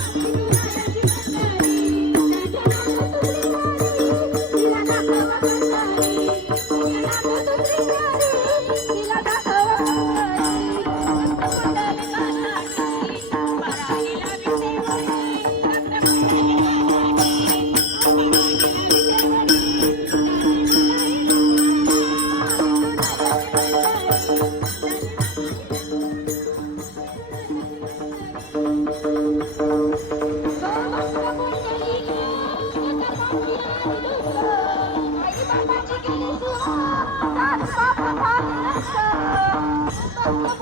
Thank you. Come on.